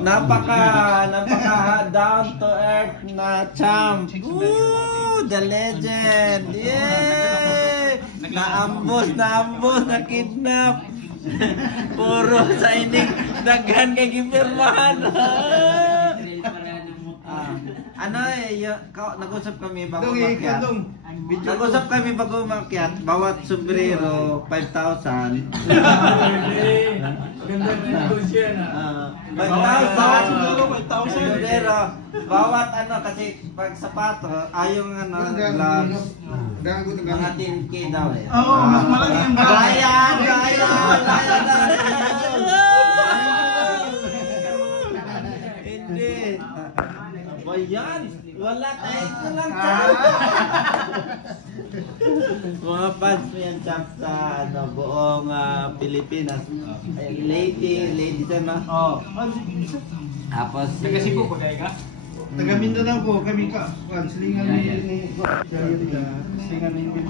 Napaka down to earth na champ. Woo! The legend. Yay! Naambos, na kidnap. Puro sa ining daghan kay gipirmahan. Nag-usap kami bago umakyat. Nag-usap kami bago umakyat. Bawat sombrero 5,000. 5,000 sombrero. Bawat kasi pag sapato, yung gloves, mga 10K daw eh. Oo, mas malaki yung bayan. Hindi. Bayan. Wala tayo ito lang mga fans mo yan champ sa buong Pilipinas. Lady na. Oo. Tapos Taga Cebu po tayo ka? Taga Mindanao po kami ka. Silingan ni